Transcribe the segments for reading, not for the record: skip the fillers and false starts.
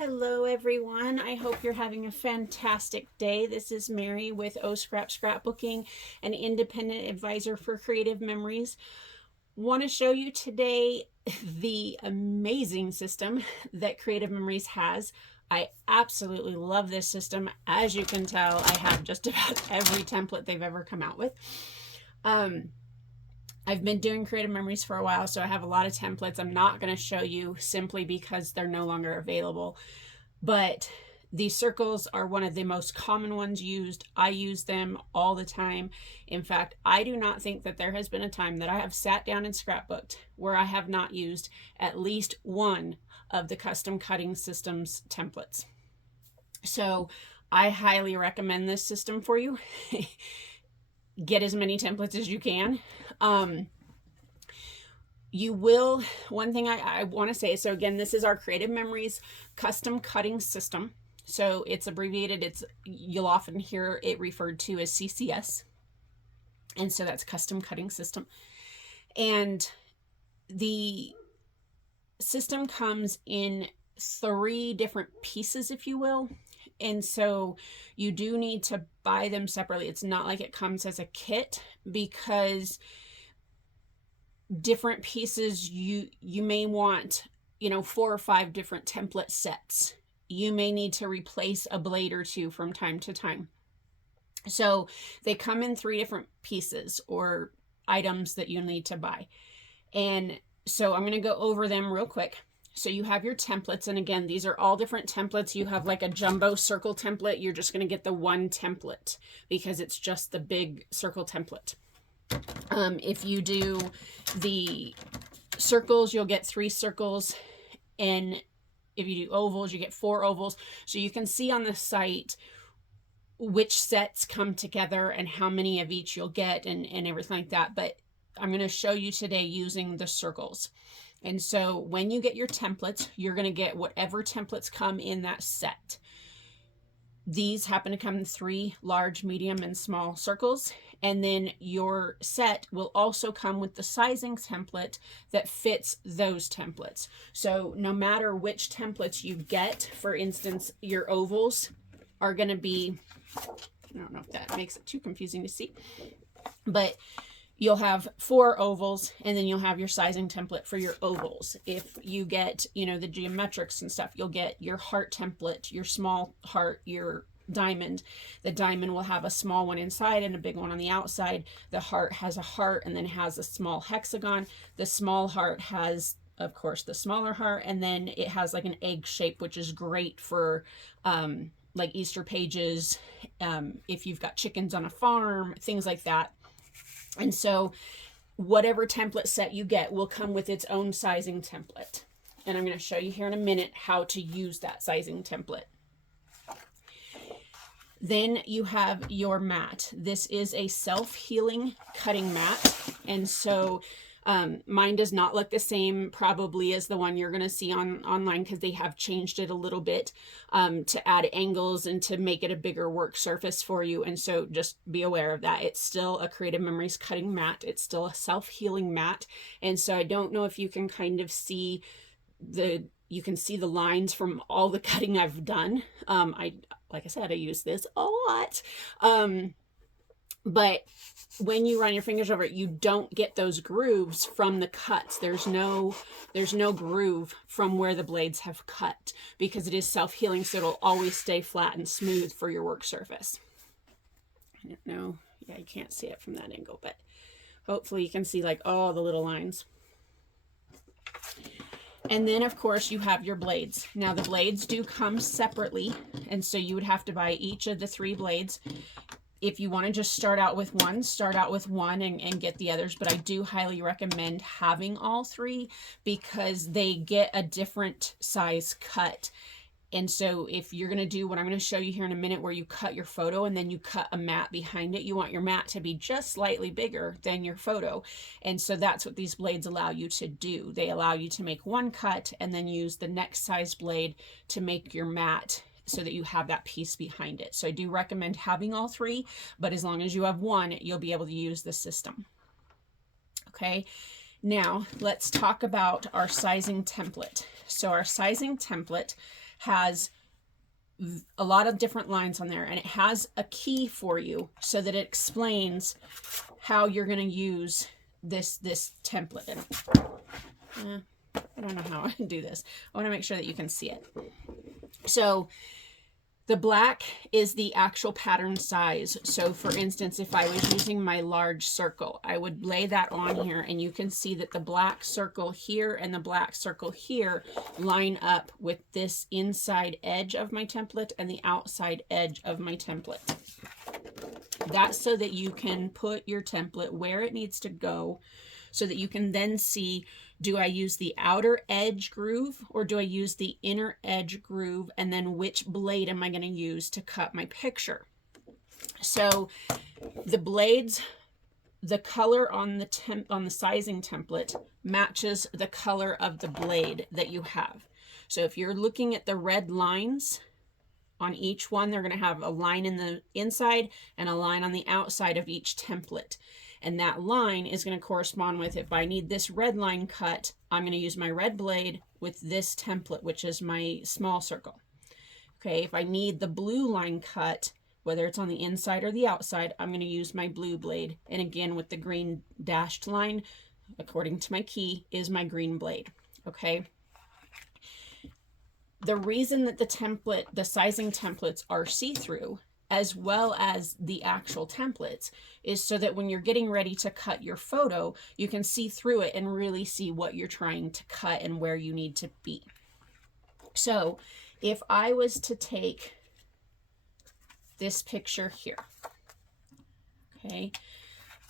Hello everyone. I hope you're having a fantastic day. This is Mary with Scrapbooking, an independent advisor for creative memories. Want to show you today the amazing system that Creative Memories has. I absolutely love this system. As you can tell, I have just about every template they've ever come out with. I've been doing Creative Memories for a while, so I have a lot of templates. I'm not going to show you simply because they're no longer available. But these circles are one of the most common ones used. I use them all the time. In fact, I do not think that there has been a time that I have sat down and scrapbooked where I have not used at least one of the custom cutting systems templates. So I highly recommend this system for you. Get as many templates as you can. You will, one thing I want to say, so again, this is our Creative Memories custom cutting system. So it's abbreviated, you'll often hear it referred to as CCS. And so that's custom cutting system. And the system comes in 3 different pieces, if you will. And so you do need to buy them separately. It's not like it comes as a kit, because different pieces you may want, 4 or 5 different template sets. You may need to replace a blade or 2 from time to time. So they come in 3 different pieces or items that you need to buy. And so I'm going to go over them real quick. So you have your templates, and again, these are all different templates. You have like a jumbo circle template. You're just going to get the one template because it's just the big circle template. If you do the circles, you'll get 3 circles, and if you do ovals, you get 4 ovals. So you can see on the site which sets come together and how many of each you'll get and everything like that. But I'm going to show you today using the circles. And so when you get your templates, you're going to get whatever templates come in that set. These happen to come in 3 large, medium, and small circles. And then your set will also come with the sizing template that fits those templates. So no matter which templates you get, for instance, your ovals are going to be, I don't know if that makes it too confusing to see, but you'll have 4 ovals, and then you'll have your sizing template for your ovals. If you get, the geometrics and stuff, you'll get your heart template, your small heart, your diamond. The diamond will have a small one inside and a big one on the outside. The heart has a heart and then has a small hexagon. The small heart has, of course, the smaller heart, and then it has like an egg shape, which is great for like Easter pages, if you've got chickens on a farm, things like that. And so whatever template set you get will come with its own sizing template. And I'm going to show you here in a minute how to use that sizing template. Then you have your mat. This is a self-healing cutting mat. And so mine does not look the same probably as the one you're going to see online, because they have changed it a little bit to add angles and to make it a bigger work surface for you. And so just be aware of that. It's still a Creative Memories cutting mat. It's still a self-healing mat. And so I don't know if you can kind of see the lines from all the cutting I've done. Like I said, I use this a lot. But when you run your fingers over it, you don't get those grooves from the cuts. There's no groove from where the blades have cut, because it is self-healing, so it'll always stay flat and smooth for your work surface. I don't know. Yeah, you can't see it from that angle, but hopefully you can see like all the little lines. And then, of course, you have your blades. Now, the blades do come separately, and so you would have to buy each of the 3 blades. If you want to just start out with one and get the others. But I do highly recommend having all 3, because they get a different size cut. And so if you're going to do what I'm going to show you here in a minute, where you cut your photo and then you cut a mat behind it, you want your mat to be just slightly bigger than your photo. And so that's what these blades allow you to do. They allow you to make one cut and then use the next size blade to make your mat, so that you have that piece behind it. So I do recommend having all 3, but as long as you have one, you'll be able to use the system. Okay, now let's talk about our sizing template. So our sizing template has a lot of different lines on there, and it has a key for you so that it explains how you're going to use this template. I don't know how I can do this. I want to make sure that you can see it. So the black is the actual pattern size. So for instance, if I was using my large circle, I would lay that on here, and you can see that the black circle here and the black circle here line up with this inside edge of my template and the outside edge of my template. That's so that you can put your template where it needs to go, so that you can then see, do I use the outer edge groove or do I use the inner edge groove? And then which blade am I going to use to cut my picture? So the blades, the color on the sizing template matches the color of the blade that you have. So if you're looking at the red lines on each one, they're going to have a line in the inside and a line on the outside of each template. And that line is going to correspond with, if I need this red line cut, I'm going to use my red blade with this template, which is my small circle. Okay, if I need the blue line cut, whether it's on the inside or the outside, I'm going to use my blue blade. And again, with the green dashed line, according to my key, is my green blade. Okay. The reason that the sizing templates are see-through, as well as the actual templates, is so that when you're getting ready to cut your photo, you can see through it and really see what you're trying to cut and where you need to be. So if I was to take this picture here, okay,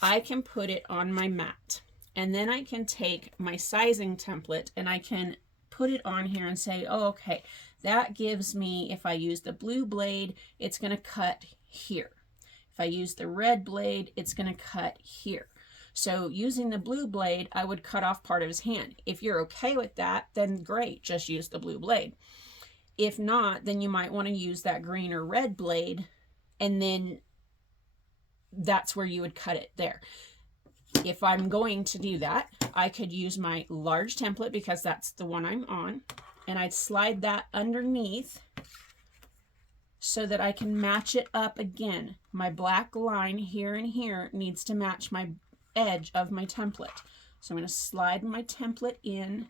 I can put it on my mat, and then I can take my sizing template and I can put it on here and say, oh, okay, that gives me, if I use the blue blade, it's going to cut here. If I use the red blade, it's going to cut here. So using the blue blade, I would cut off part of his hand. If you're okay with that, then great, just use the blue blade. If not, then you might want to use that green or red blade, and then that's where you would cut it there. If I'm going to do that, I could use my large template, because that's the one I'm on, and I'd slide that underneath so that I can match it up again. My black line here and here needs to match my edge of my template. So I'm going to slide my template in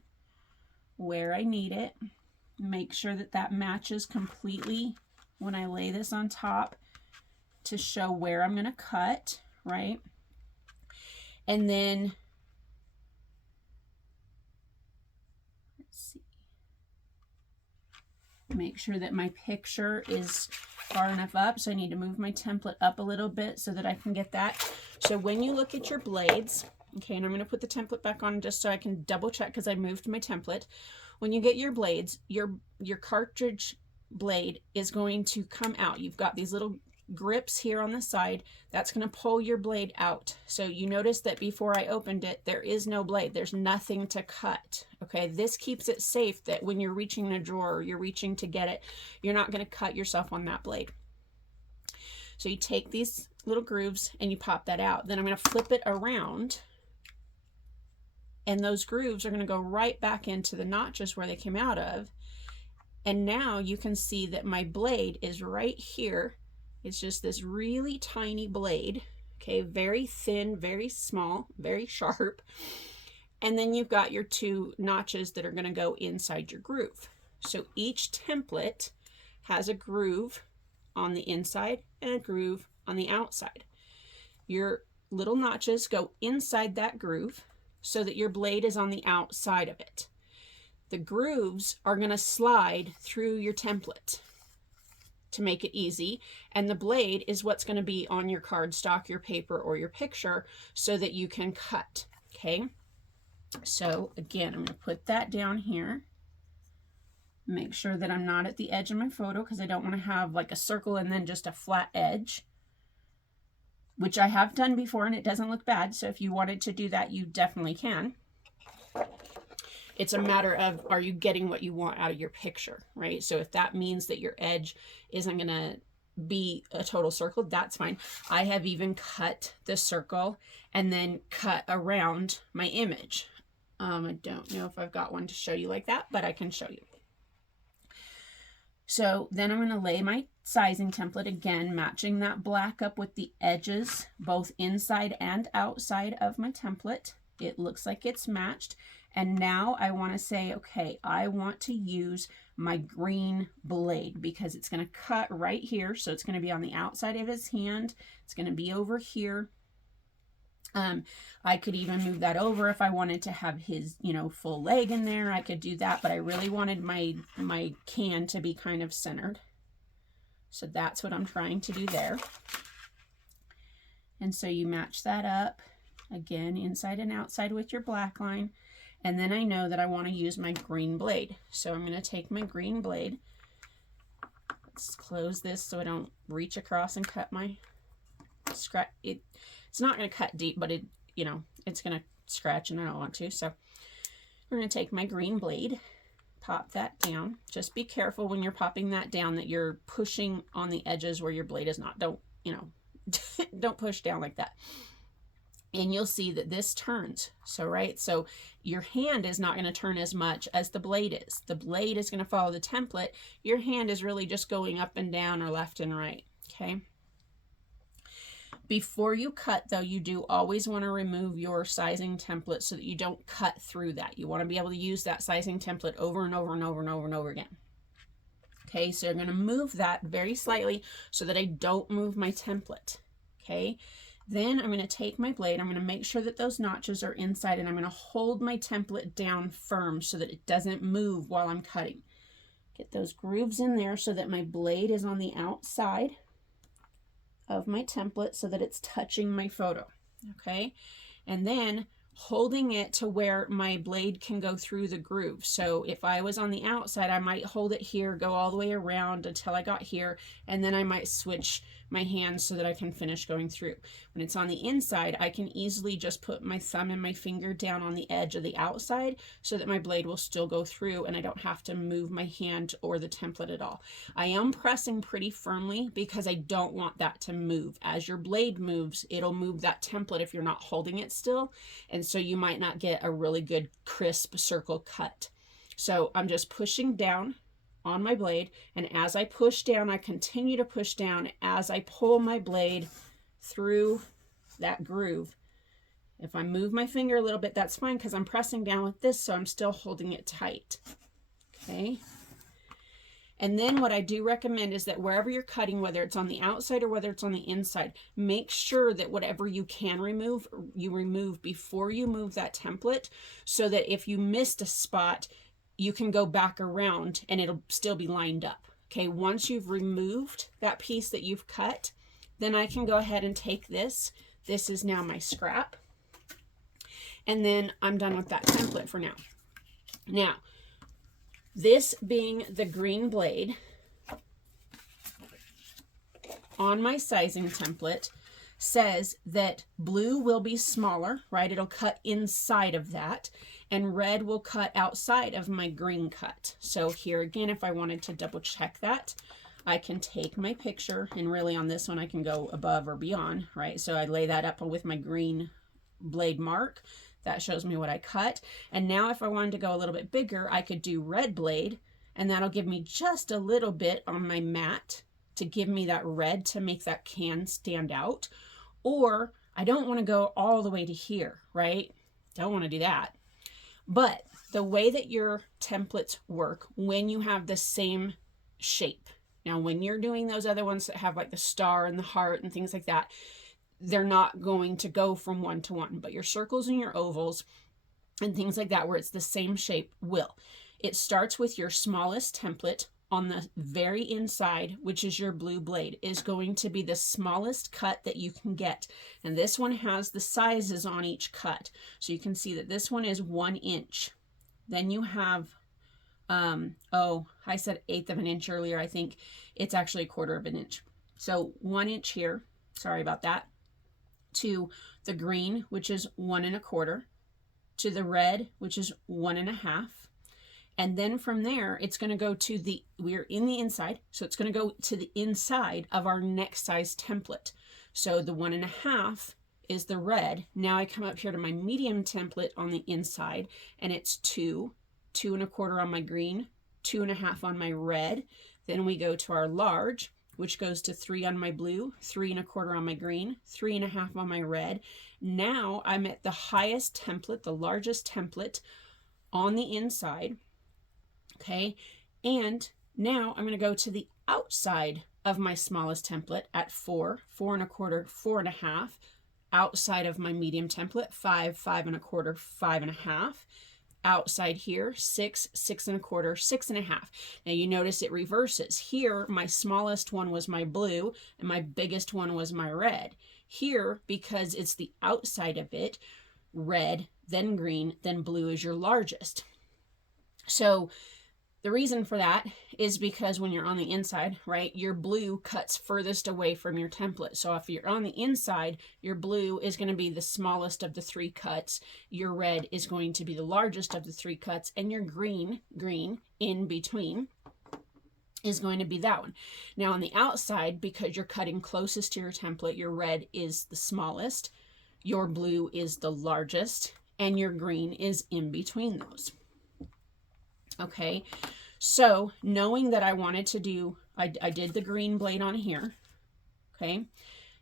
where I need it. Make sure that that matches completely when I lay this on top to show where I'm going to cut, right? And then, let's see, make sure that my picture is far enough up. So I need to move my template up a little bit so that I can get that. So when you look at your blades, okay, and I'm going to put the template back on just so I can double check, because I moved my template. When you get your blades, your cartridge blade is going to come out. You've got these little grips here on the side. That's going to pull your blade out. So you notice that before I opened it, there is no blade. There's nothing to cut. Okay, this keeps it safe that when you're reaching in a drawer or you're reaching to get it, you're not going to cut yourself on that blade. So you take these little grooves and you pop that out. Then I'm going to flip it around, and those grooves are going to go right back into the notches where they came out of. And now you can see that my blade is right here. It's just this really tiny blade, okay, very thin, very small, very sharp. And then you've got your two notches that are going to go inside your groove. So each template has a groove on the inside and a groove on the outside. Your little notches go inside that groove so that your blade is on the outside of it. The grooves are going to slide through your template to make it easy, and the blade is what's going to be on your cardstock, your paper, or your picture so that you can cut. Okay, so again, I'm going to put that down here. Make sure that I'm not at the edge of my photo, because I don't want to have like a circle and then just a flat edge, which I have done before and it doesn't look bad. So if you wanted to do that, you definitely can. It's a matter of, are you getting what you want out of your picture, right? So if that means that your edge isn't going to be a total circle, that's fine. I have even cut the circle and then cut around my image. I don't know if I've got one to show you like that, but I can show you. So then I'm going to lay my sizing template again, matching that black up with the edges, both inside and outside of my template. It looks like it's matched. And now I want to say, okay, I want to use my green blade because it's going to cut right here. So it's going to be on the outside of his hand. It's going to be over here. I could even move that over if I wanted to have his, you know, full leg in there. I could do that, but I really wanted my can to be kind of centered. So that's what I'm trying to do there. And so you match that up again, inside and outside with your black line. And then I know that I want to use my green blade. So I'm going to take my green blade. Let's close this so I don't reach across and cut my scratch. It's not going to cut deep, but you know, it's going to scratch and I don't want to. So we're going to take my green blade, pop that down. Just be careful when you're popping that down that you're pushing on the edges where your blade is not. Don't, you know, don't push down like that. And you'll see that this turns. So, right, so your hand is not going to turn as much as the blade is. The blade is going to follow the template. Your hand is really just going up and down or left and right, okay? Before you cut, though, you do always want to remove your sizing template so that you don't cut through that. You want to be able to use that sizing template over and over and over and over and over again. Okay, so you're going to move that very slightly so that I don't move my template, okay? Then I'm going to take my blade, I'm going to make sure that those notches are inside, and I'm going to hold my template down firm so that it doesn't move while I'm cutting. Get those grooves in there so that my blade is on the outside of my template so that it's touching my photo, okay? And then holding it to where my blade can go through the groove. So if I was on the outside, I might hold it here, go all the way around until I got here, and then I might switch my hands so that I can finish going through. When it's on the inside, I can easily just put my thumb and my finger down on the edge of the outside so that my blade will still go through and I don't have to move my hand or the template at all. I am pressing pretty firmly because I don't want that to move. As your blade moves, it'll move that template if you're not holding it still, and so you might not get a really good crisp circle cut. So I'm just pushing down on my blade, and as I push down, I continue to push down as I pull my blade through that groove. If I move my finger a little bit, that's fine because I'm pressing down with this, so I'm still holding it tight. Okay. And then what I do recommend is that wherever you're cutting, whether it's on the outside or whether it's on the inside, make sure that whatever you can remove, you remove before you move that template, so that if you missed a spot, you can go back around and it'll still be lined up. Okay, once you've removed that piece that you've cut, then I can go ahead and take this. This is now my scrap. And then I'm done with that template for now. Now, this being the green blade, on my sizing template says that blue will be smaller, right? It'll cut inside of that, and red will cut outside of my green cut. So here again, if I wanted to double check that, I can take my picture, and really on this one I can go above or beyond, right? So I lay that up with my green blade mark. That shows me what I cut. And now if I wanted to go a little bit bigger, I could do red blade, and that'll give me just a little bit on my mat to give me that red to make that can stand out. Or I don't want to go all the way to here, right? Don't want to do that. But the way that your templates work when you have the same shape. Now, when you're doing those other ones that have like the star and the heart and things like that, they're not going to go from one to one, but your circles and your ovals and things like that where it's the same shape will. It starts with your smallest template on the very inside, which is your blue blade, is going to be the smallest cut that you can get. And this one has the sizes on each cut. So you can see that this one is 1 inch. Then you have, I said 1/8 of an inch earlier. I think it's actually 1/4 of an inch. So 1 inch here, sorry about that, to the green, which is 1 1/4, to the red, which is 1 1/2. And then from there, it's going to go to we're in the inside, so it's going to go to the inside of our next size template. So the 1 1/2 is the red. Now I come up here to my medium template on the inside, and it's 2 1/4 on my green, 2.5 on my red. Then we go to our large, which goes to 3 on my blue, 3.25 on my green, 3.5 on my red. Now I'm at the highest template, the largest template on the inside. Okay, and now I'm going to go to the outside of my smallest template at 4, 4.25, 4.5, outside of my medium template, 5, 5.25, 5.5, outside here, 6, 6.25, 6.5. Now you notice it reverses. Here, my smallest one was my blue, and my biggest one was my red. Here, because it's the outside of it, red, then green, then blue is your largest. So the reason for that is because when you're on the inside, right, your blue cuts furthest away from your template. So if you're on the inside, your blue is going to be the smallest of the 3 cuts, your red is going to be the largest of the 3 cuts, and your green in between is going to be that one. Now on the outside, because you're cutting closest to your template, your red is the smallest, your blue is the largest, and your green is in between those. Okay, so knowing that I wanted to do, I did the green blade on here. Okay,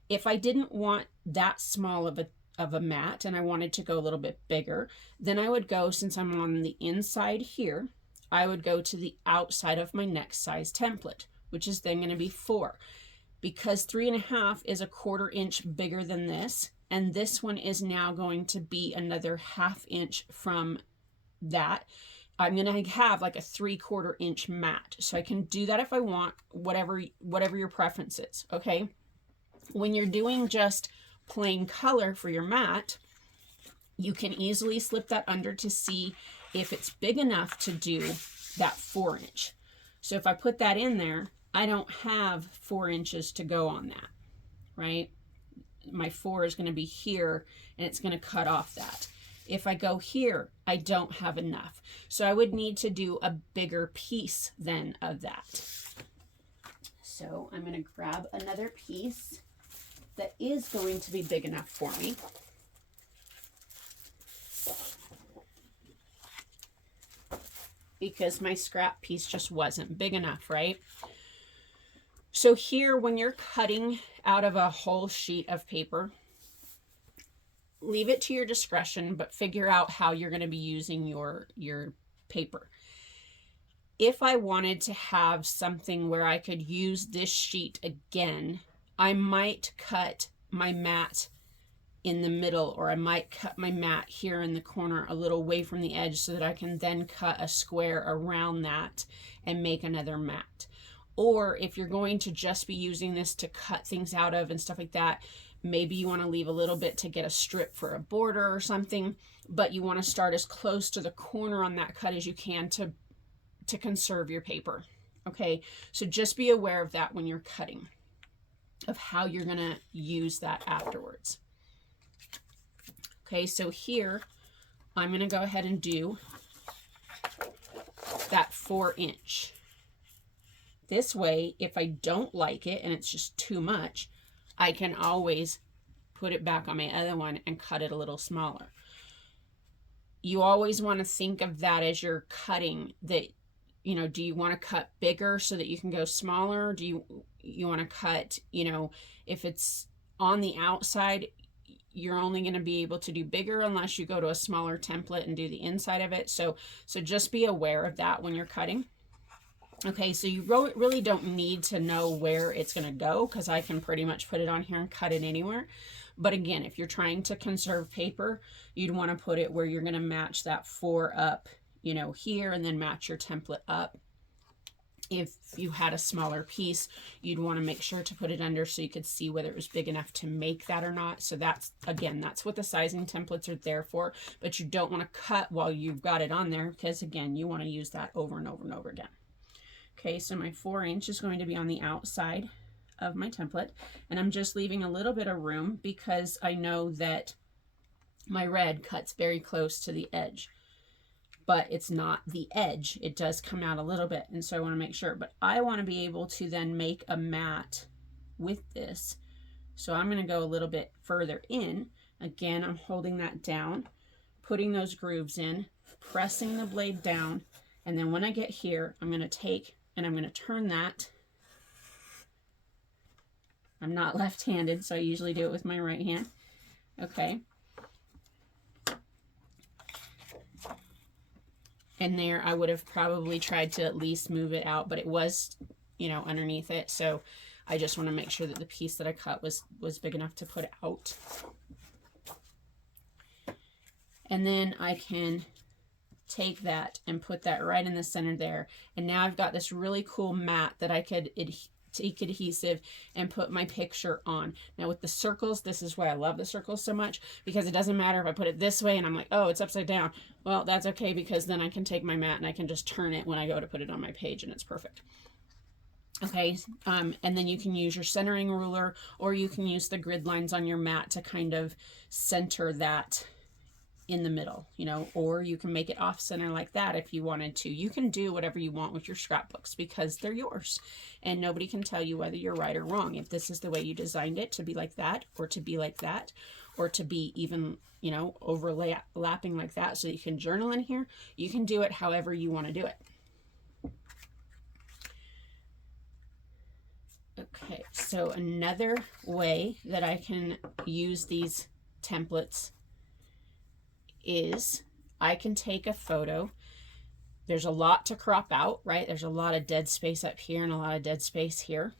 if I didn't want that small of a mat and I wanted to go a little bit bigger, then I would go, since I'm on the inside here, I would go to the outside of my next size template, which is then going to be 4. Because 3.5 is 1/4 inch bigger than this, and this one is now going to be another 1/2 inch from that, I'm going to have like a 3/4 inch mat. So I can do that if I want, whatever your preference is, okay? When you're doing just plain color for your mat, you can easily slip that under to see if it's big enough to do that 4 inch. So if I put that in there, I don't have 4 inches to go on that, right? My 4 is going to be here, and it's going to cut off that. If I go here, I don't have enough. So I would need to do a bigger piece then of that. So I'm going to grab another piece that is going to be big enough for me. Because my scrap piece just wasn't big enough, right? So here, when you're cutting out of a whole sheet of paper, leave it to your discretion, but figure out how you're going to be using your paper. If I wanted to have something where I could use this sheet again, I might cut my mat in the middle, or I might cut my mat here in the corner a little away from the edge so that I can then cut a square around that and make another mat. Or if you're going to just be using this to cut things out of and stuff like that, maybe you want to leave a little bit to get a strip for a border or something, but you want to start as close to the corner on that cut as you can to conserve your paper. Okay, so just be aware of that when you're cutting, of how you're going to use that afterwards. Okay, so here I'm going to go ahead and do that 4 inch. This way, if I don't like it and it's just too much, I can always put it back on my other one and cut it a little smaller. You always want to think of that as you're cutting, that, you know, do you want to cut bigger so that you can go smaller? Do you want to cut, you know, if it's on the outside, you're only going to be able to do bigger unless you go to a smaller template and do the inside of it. So just be aware of that when you're cutting. Okay, so you really don't need to know where it's going to go, because I can pretty much put it on here and cut it anywhere. But again, if you're trying to conserve paper, you'd want to put it where you're going to match that 4 up, you know, here, and then match your template up. If you had a smaller piece, you'd want to make sure to put it under so you could see whether it was big enough to make that or not. So that's, again, that's what the sizing templates are there for. But you don't want to cut while you've got it on there, because again, you want to use that over and over and over again. Okay, so my 4 inch is going to be on the outside of my template, and I'm just leaving a little bit of room because I know that my red cuts very close to the edge, but it's not the edge. It does come out a little bit, and so I want to make sure, but I want to be able to then make a mat with this. So I'm going to go a little bit further in. Again, I'm holding that down, putting those grooves in, pressing the blade down, And then when I get here, I'm going to take and I'm going to turn that. I'm not left-handed, so I usually do it with my right hand. Okay. And there I would have probably tried to at least move it out, but it was, you know, underneath it. So I just want to make sure that the piece that I cut was big enough to put out. And then I can take that and put that right in the center there. And now I've got this really cool mat that I could take adhesive and put my picture on. Now with the circles, this is why I love the circles so much, because it doesn't matter if I put it this way and I'm like, oh, it's upside down. Well, that's okay, because then I can take my mat and I can just turn it when I go to put it on my page and it's perfect. Okay, and then you can use your centering ruler, or you can use the grid lines on your mat to kind of center that in the middle, you know, or you can make it off center like that if you wanted to. You can do whatever you want with your scrapbooks because they're yours and nobody can tell you whether you're right or wrong. If this is the way you designed it, to be like that or to be like that, or to be even, you know, overlapping like that so you can journal in here, you can do it however you want to do it. Okay, so another way that I can use these templates is I can take a photo. There's a lot to crop out, right? There's a lot of dead space up here and a lot of dead space here.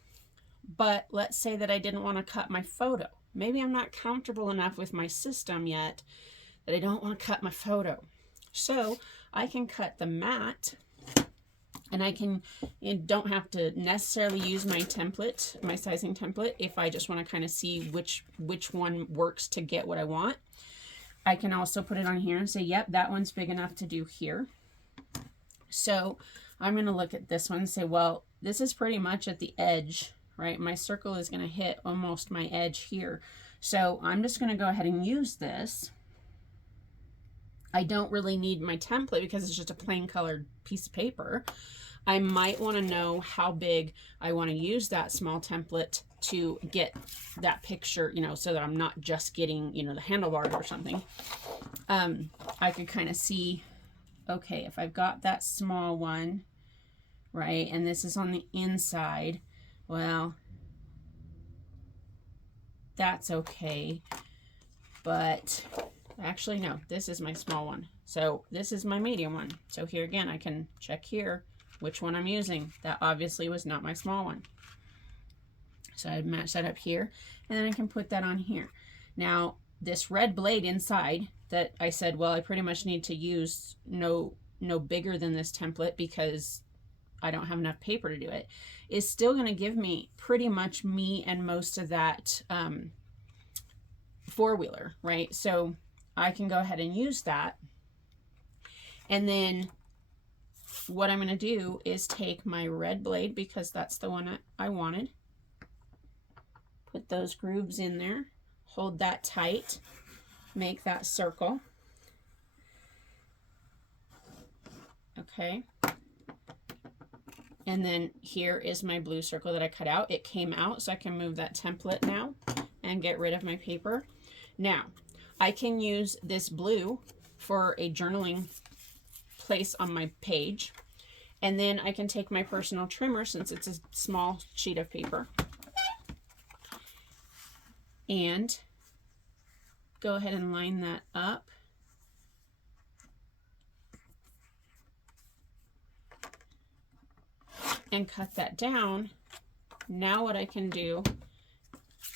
But let's say that I didn't want to cut my photo. Maybe I'm not comfortable enough with my system yet that I don't want to cut my photo. So I can cut the mat, and you don't have to necessarily use my template, my sizing template, if I just want to kind of see which one works to get what I want. I can also put it on here and say, yep, that one's big enough to do here. So I'm going to look at this one and say, well, this is pretty much at the edge, right? My circle is going to hit almost my edge here. So I'm just going to go ahead and use this. I don't really need my template because it's just a plain colored piece of paper. I might want to know how big I want to use that small template to get that picture, you know, so that I'm not just getting, you know, the handlebars or something. I could kind of see, okay, if I've got that small one, right, and this is on the inside, well, that's okay. But actually, no, this is my small one. So this is my medium one. So here again, I can check here which one I'm using. That obviously was not my small one. So I match that up here, and then I can put that on here. Now, this red blade inside that I said, well, I pretty much need to use no bigger than this template because I don't have enough paper to do it, is still going to give me pretty much me and most of that four-wheeler, right? So I can go ahead and use that. And then what I'm going to do is take my red blade, because that's the one I wanted. Put those grooves in there, hold that tight, make that circle. Okay. And then here is my blue circle that I cut out. It came out, so I can move that template now and get rid of my paper. Now, I can use this blue for a journaling place on my page. And then I can take my personal trimmer, since it's a small sheet of paper, and go ahead and line that up. And cut that down. Now what I can do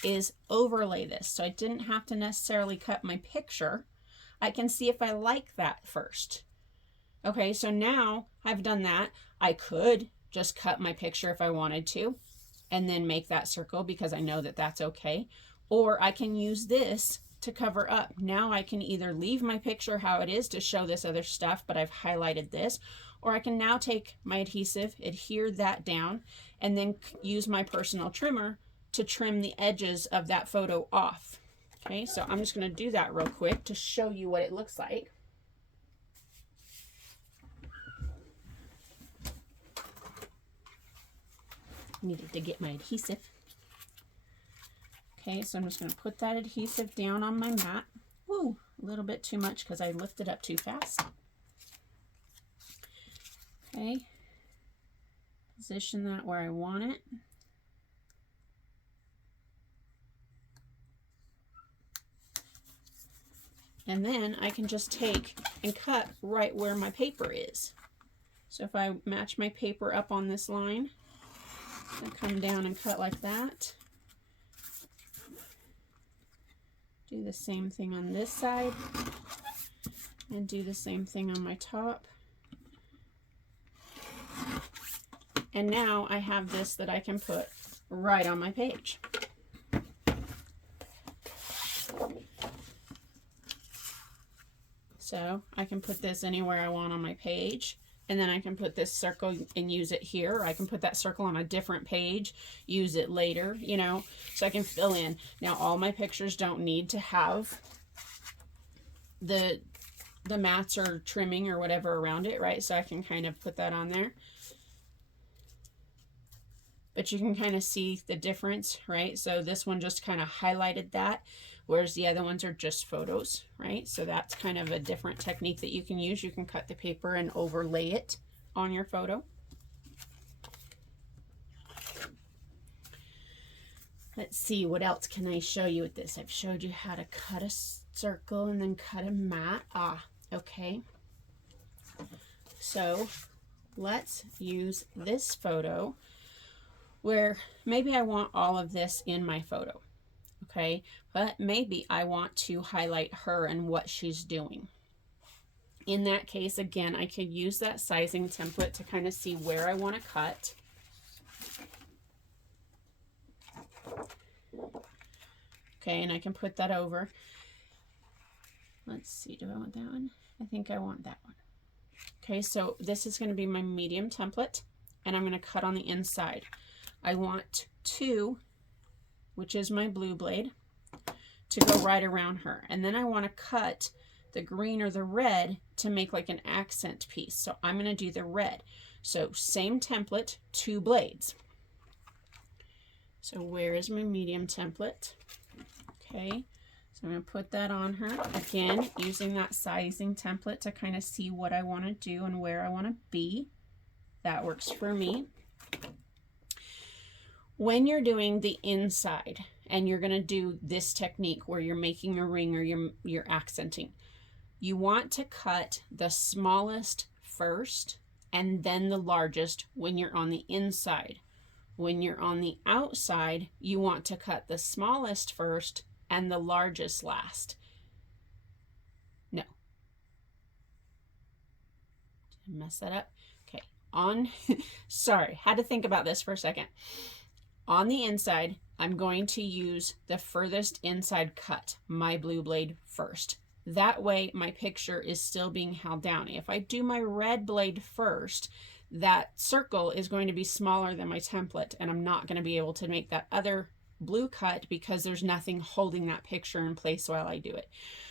is overlay this. So I didn't have to necessarily cut my picture. I can see if I like that first. Okay, so now I've done that. I could just cut my picture if I wanted to, and then make that circle because I know that that's okay. Or I can use this to cover up. Now I can either leave my picture how it is to show this other stuff, but I've highlighted this, or I can now take my adhesive, adhere that down, and then use my personal trimmer to trim the edges of that photo off. Okay, so I'm just going to do that real quick to show you what it looks like. Needed to get my adhesive. Okay, so I'm just going to put that adhesive down on my mat. Woo, a little bit too much because I lifted up too fast. Okay, position that where I want it. And then I can just take and cut right where my paper is. So if I match my paper up on this line, I come down and cut like that. Do the same thing on this side, and do the same thing on my top. And now I have this that I can put right on my page. So I can put this anywhere I want on my page, and then I can put this circle and use it here. Or I can put that circle on a different page, use it later, you know, so I can fill in. Now all my pictures don't need to have the mats or trimming or whatever around it, right? So I can kind of put that on there. But you can kind of see the difference, right? So this one just kind of highlighted that, whereas the other ones are just photos, right? So that's kind of a different technique that you can use. You can cut the paper and overlay it on your photo. Let's see, what else can I show you with this? I've showed you how to cut a circle and then cut a mat. Okay. So let's use this photo where maybe I want all of this in my photo, okay? But maybe I want to highlight her and what she's doing. In that case, again, I could use that sizing template to kind of see where I want to cut. Okay, and I can put that over. Let's see, do I want that one? I think I want that one. Okay, so this is going to be my medium template, and I'm going to cut on the inside. I want 2, which is my blue blade, to go right around her. And then I want to cut the green or the red to make like an accent piece. So I'm going to do the red. So same template, 2 blades. So where is my medium template? Okay, so I'm going to put that on her. Again, using that sizing template to kind of see what I want to do and where I want to be. That works for me. When you're doing the inside and you're going to do this technique where you're making a ring or you're accenting, you want to cut the smallest first and then the largest when you're on the inside. When you're on the outside, you want to cut the smallest first and the largest last. No. Did I mess that up? Okay. Sorry, had to think about this for a second. On the inside, I'm going to use the furthest inside cut, my blue blade, first. That way my picture is still being held down. If I do my red blade first, that circle is going to be smaller than my template, and I'm not going to be able to make that other blue cut because there's nothing holding that picture in place while I do it.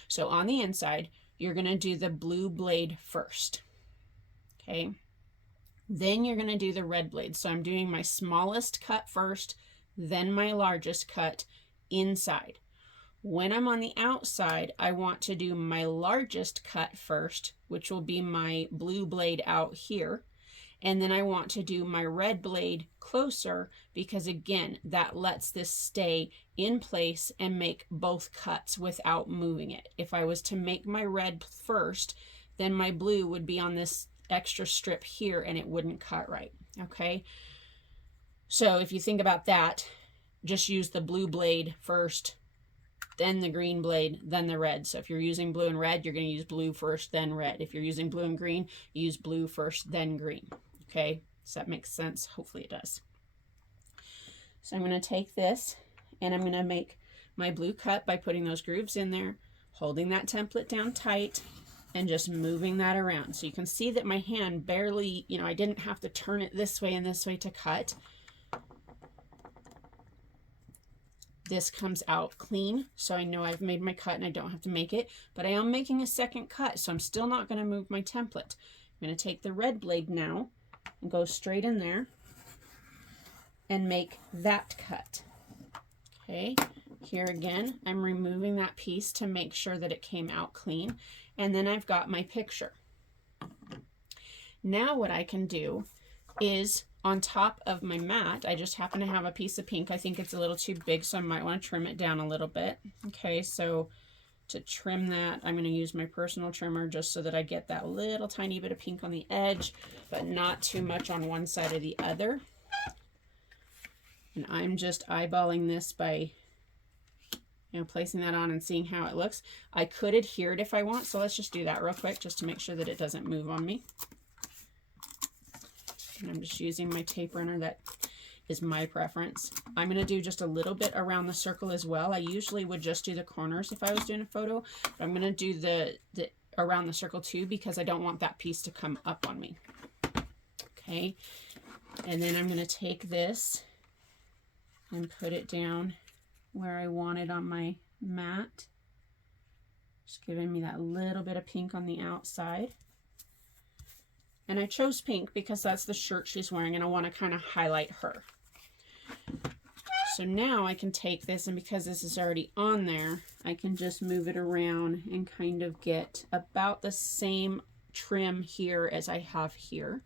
So on the inside, you're going to do the blue blade first. Okay. Then you're going to do the red blade. So I'm doing my smallest cut first, then my largest cut inside. When I'm on the outside, I want to do my largest cut first, which will be my blue blade out here. And then I want to do my red blade closer because, again, that lets this stay in place and make both cuts without moving it. If I was to make my red first, then my blue would be on this extra strip here and it wouldn't cut right. Okay, so if you think about that, just use the blue blade first, then the green blade, then the red. So if you're using blue and red, you're going to use blue first, then red. If you're using blue and green, use blue first, then green. Okay, does that make sense? Hopefully it does. So I'm going to take this and I'm going to make my blue cut by putting those grooves in there, holding that template down tight, and just moving that around. So you can see that my hand barely, I didn't have to turn it this way and this way to cut. This comes out clean, so I know I've made my cut and I don't have to make it, but I am making a second cut, so I'm still not going to move my template. I'm going to take the red blade now and go straight in there and make that cut. Okay, here again, I'm removing that piece to make sure that it came out clean. And then I've got my picture. Now what I can do is on top of my mat, I just happen to have a piece of pink. I think it's a little too big, so I might want to trim it down a little bit. Okay, so to trim that, I'm going to use my personal trimmer just so that I get that little tiny bit of pink on the edge, but not too much on one side or the other. And I'm just eyeballing this by, placing that on and seeing how it looks. I could adhere it if I want, so let's just do that real quick just to make sure that it doesn't move on me. And I'm just using my tape runner. That is my preference. I'm going to do just a little bit around the circle as well. I usually would just do the corners if I was doing a photo, but I'm going to do the around the circle too, because I don't want that piece to come up on me. Okay, and then I'm going to take this and put it down where I want it on my mat. Just giving me that little bit of pink on the outside. And I chose pink because that's the shirt she's wearing, and I want to kind of highlight her. So now I can take this, and because this is already on there, I can just move it around and kind of get about the same trim here as I have here.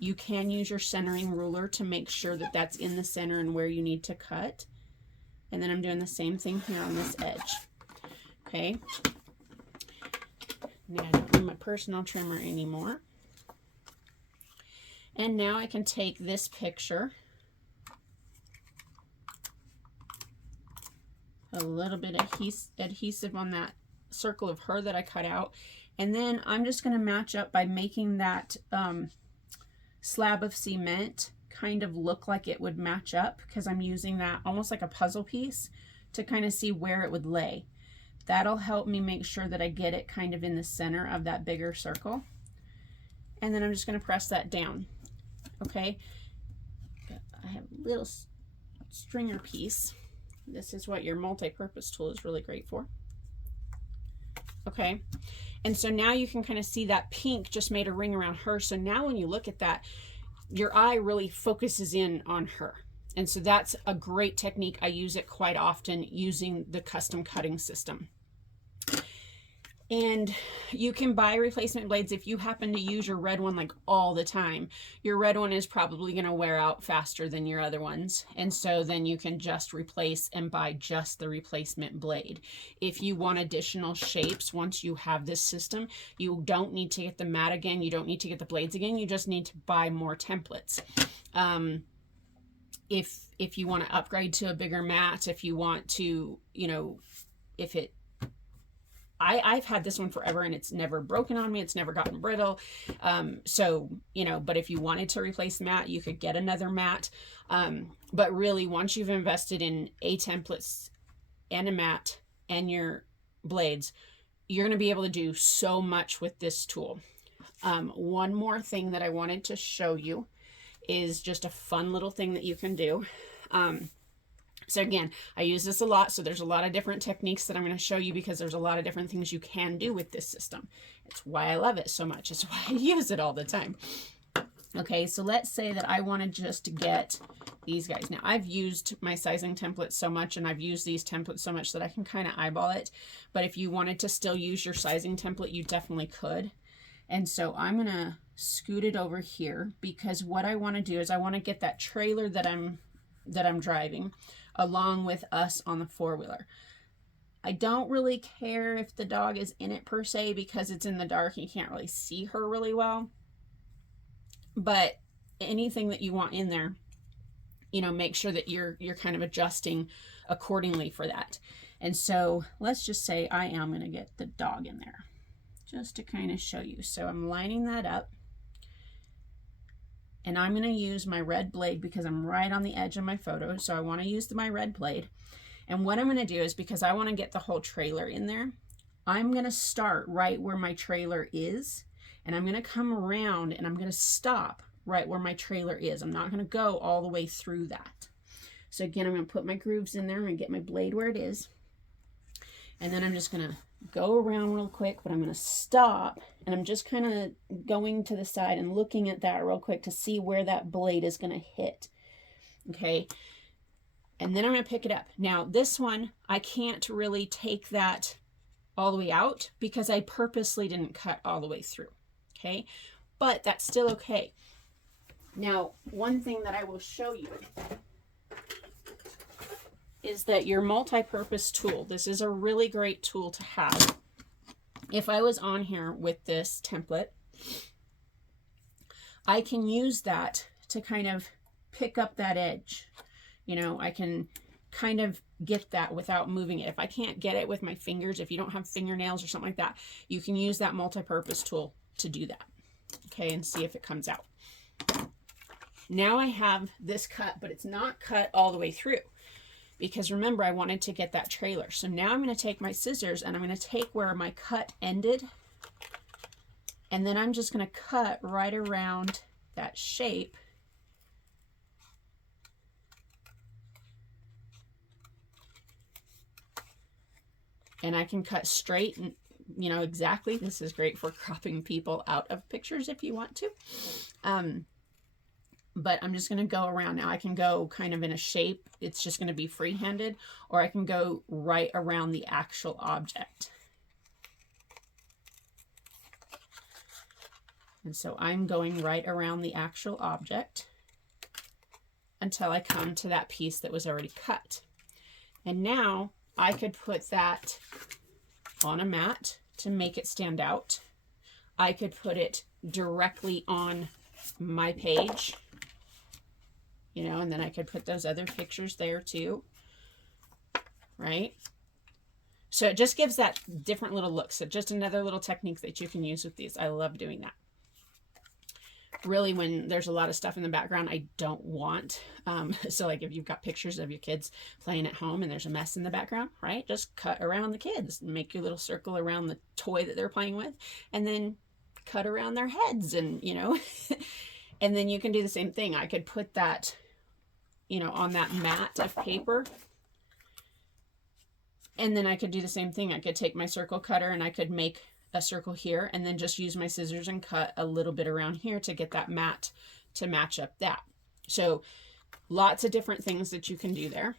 You can use your centering ruler to make sure that that's in the center and where you need to cut. And then I'm doing the same thing here on this edge. Okay. Now I don't need my personal trimmer anymore. And now I can take this picture, a little bit of adhesive on that circle of her that I cut out, and then I'm just going to match up by making that slab of cement kind of look like it would match up, because I'm using that almost like a puzzle piece to kind of see where it would lay. That'll help me make sure that I get it kind of in the center of that bigger circle. And then I'm just going to press that down. Okay. I have a little stringer piece. This is what your multi-purpose tool is really great for. Okay. And so now you can kind of see that pink just made a ring around her. So now when you look at that, your eye really focuses in on her. And so that's a great technique. I use it quite often using the custom cutting system. And you can buy replacement blades if you happen to use your red one like all the time. Your red one is probably going to wear out faster than your other ones. And so then you can just replace and buy just the replacement blade. If you want additional shapes, once you have this system, you don't need to get the mat again. You don't need to get the blades again. You just need to buy more templates. If you want to upgrade to a bigger mat, if you want to, I've had this one forever and it's never broken on me. It's never gotten brittle. But if you wanted to replace the mat, you could get another mat. But really, once you've invested in a templates and a mat and your blades, you're going to be able to do so much with this tool. One more thing that I wanted to show you is just a fun little thing that you can do. So again, I use this a lot, so there's a lot of different techniques that I'm going to show you because there's a lot of different things you can do with this system. It's why I love it so much. It's why I use it all the time. Okay, so let's say that I want to just get these guys. Now, I've used my sizing template so much, and I've used these templates so much that I can kind of eyeball it. But if you wanted to still use your sizing template, you definitely could. And so I'm going to scoot it over here, because what I want to do is I want to get that trailer that I'm driving along with us on the four-wheeler. I don't really care if the dog is in it per se, because it's in the dark and you can't really see her really well. But anything that you want in there, make sure that you're kind of adjusting accordingly for that. And so let's just say I am going to get the dog in there just to kind of show you. So I'm lining that up. And I'm going to use my red blade because I'm right on the edge of my photo. So I want to use my red blade. And what I'm going to do is, because I want to get the whole trailer in there, I'm going to start right where my trailer is. And I'm going to come around and I'm going to stop right where my trailer is. I'm not going to go all the way through that. So again, I'm going to put my grooves in there. I'm going to get my blade where it is. And then I'm just going to go around real quick, but I'm going to stop, and I'm just kind of going to the side and looking at that real quick to see where that blade is going to hit. Okay. And then I'm going to pick it up. Now this one, I can't really take that all the way out because I purposely didn't cut all the way through. Okay, but that's still okay. Now, one thing that I will show you is that your multi-purpose tool, this is a really great tool to have. If I was on here with this template, I can use that to kind of pick up that edge. You know, I can kind of get that without moving it. If I can't get it with my fingers, if you don't have fingernails or something like that, you can use that multi-purpose tool to do that. Okay, and see if it comes out. Now I have this cut, but it's not cut all the way through because remember, I wanted to get that trailer. So now I'm going to take my scissors and I'm going to take where my cut ended, and then I'm just going to cut right around that shape. And I can cut straight and, you know, exactly. This is great for cropping people out of pictures if you want to. But I'm just going to go around. Now I can go kind of in a shape. It's just going to be free-handed, or I can go right around the actual object. And so I'm going right around the actual object until I come to that piece that was already cut. And now I could put that on a mat to make it stand out. I could put it directly on my page, you know, and then I could put those other pictures there too, right? So it just gives that different little look. So just another little technique that you can use with these. I love doing that. Really, when there's a lot of stuff in the background I don't want. So like if you've got pictures of your kids playing at home and there's a mess in the background, right? Just cut around the kids, make your little circle around the toy that they're playing with, and then cut around their heads, and you know, and then you can do the same thing. I could put that, you know, on that mat of paper, and then I could do the same thing. I could take my circle cutter and I could make a circle here and then just use my scissors and cut a little bit around here to get that mat to match up that. So lots of different things that you can do there.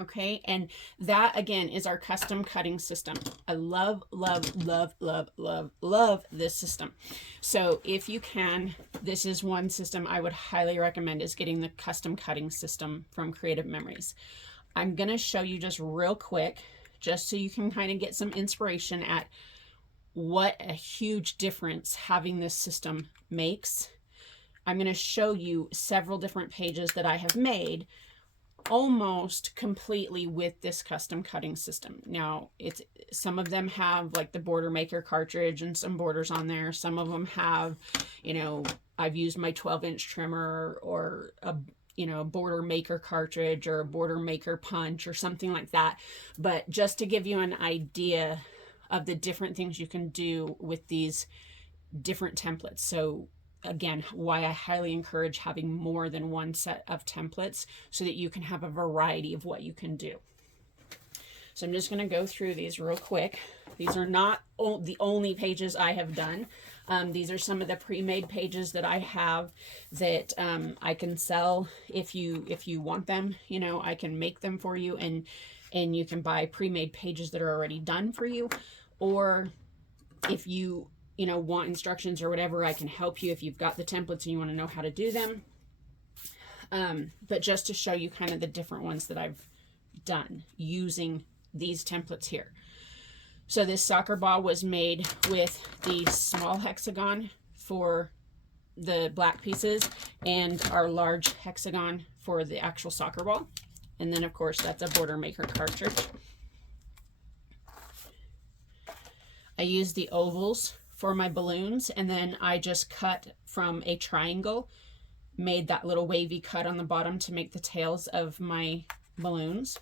Okay, and that again is our custom cutting system. I love, love, love, love, love, love this system. So if you can, this is one system I would highly recommend, is getting the custom cutting system from Creative Memories. I'm going to show you just real quick, just so you can kind of get some inspiration at what a huge difference having this system makes. I'm going to show you several different pages that I have made almost completely with this custom cutting system. Now, it's some of them have like the border maker cartridge and some borders on there. Some of them have, you know, I've used my 12-inch trimmer, or a, you know, border maker cartridge or a border maker punch or something like that. But just to give you an idea of the different things you can do with these different templates. So again, why I highly encourage having more than one set of templates so that you can have a variety of what you can do. So I'm just going to go through these real quick. These are not the only pages I have done. These are some of the pre-made pages that I have that I can sell if you want them. You know, I can make them for you, and you can buy pre-made pages that are already done for you. Or if you know, want instructions or whatever, I can help you if you've got the templates and you want to know how to do them. But just to show you kind of the different ones that I've done using these templates here. So this soccer ball was made with the small hexagon for the black pieces and our large hexagon for the actual soccer ball. And then of course that's a border maker cartridge. I used the ovals for my balloons, and then I just cut from a triangle, made that little wavy cut on the bottom to make the tails of my balloons.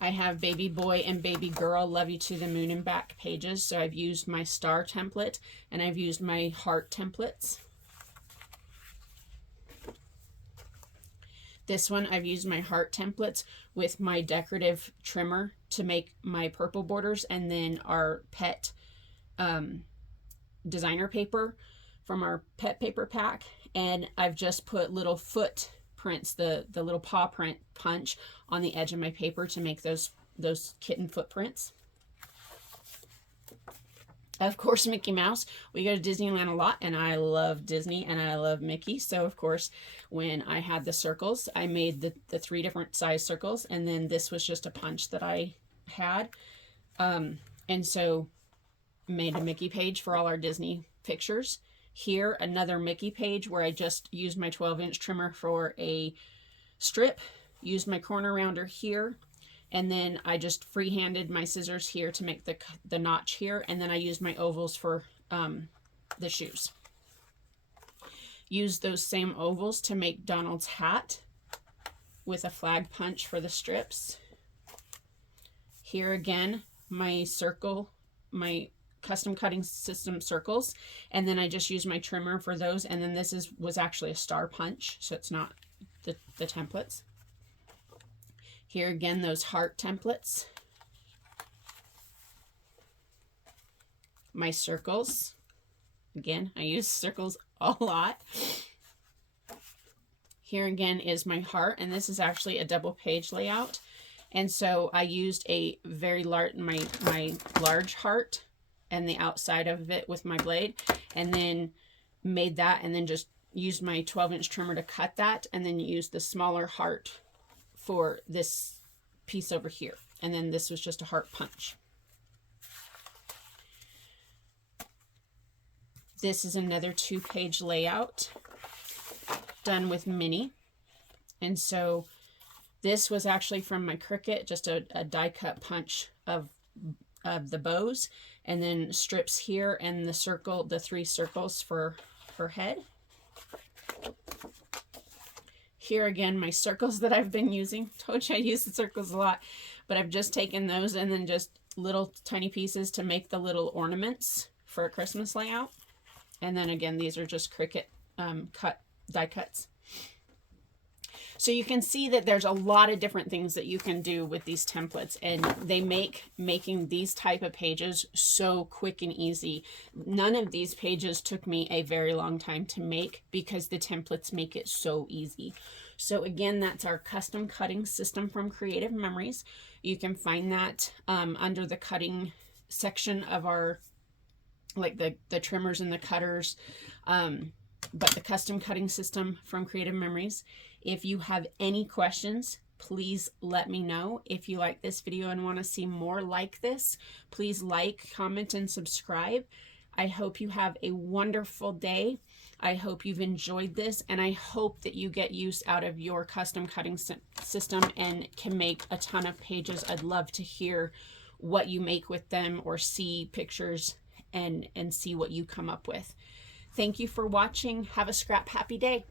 I have baby boy and baby girl love you to the moon and back pages, so I've used my star template and I've used my heart templates. This one I've used my heart templates with my decorative trimmer to make my purple borders, and then our pet designer paper from our pet paper pack. And I've just put little footprints, the little paw print punch on the edge of my paper to make those those kitten footprints. Of course, Mickey Mouse. We go to Disneyland a lot, and I love Disney and I love Mickey. So, of course, when I had the circles, I made the 3 different size circles, and then this was just a punch that I had. And so made a Mickey page for all our Disney pictures. Here, another Mickey page where I just used my 12-inch trimmer for a strip, used my corner rounder here, and then I just freehanded my scissors here to make the notch here, and then I used my ovals for the shoes. Used those same ovals to make Donald's hat with a flag punch for the strips. Here again, my circle, my custom cutting system circles, and then I just used my trimmer for those, and then this was actually a star punch, so it's not the templates. Here again, those heart templates. My circles. Again, I use circles a lot. Here again is my heart, and this is actually a double page layout. And so I used a very large, my large heart and the outside of it with my blade, and then made that, and then just used my 12-inch trimmer to cut that, and then used the smaller heart for this piece over here. And then this was just a heart punch. This is another 2-page layout done with Minnie. And so this was actually from my Cricut, just a die cut punch of the bows, and then strips here, and the circle, the 3 circles for her head. Here again, my circles that I've been using. Told you I use the circles a lot, but I've just taken those and then just little tiny pieces to make the little ornaments for a Christmas layout. And then again, these are just Cricut die cuts. So you can see that there's a lot of different things that you can do with these templates, and they make making these type of pages so quick and easy. None of these pages took me a very long time to make because the templates make it so easy. So again, that's our custom cutting system from Creative Memories. You can find that under the cutting section of our, like the trimmers and the cutters, but the custom cutting system from Creative Memories. If you have any questions, please let me know. If you like this video and want to see more like this, please like, comment, and subscribe. I hope you have a wonderful day. I hope you've enjoyed this, and I hope that you get use out of your custom cutting system and can make a ton of pages. I'd love to hear what you make with them, or see pictures and see what you come up with. Thank you for watching. Have a scrap happy day.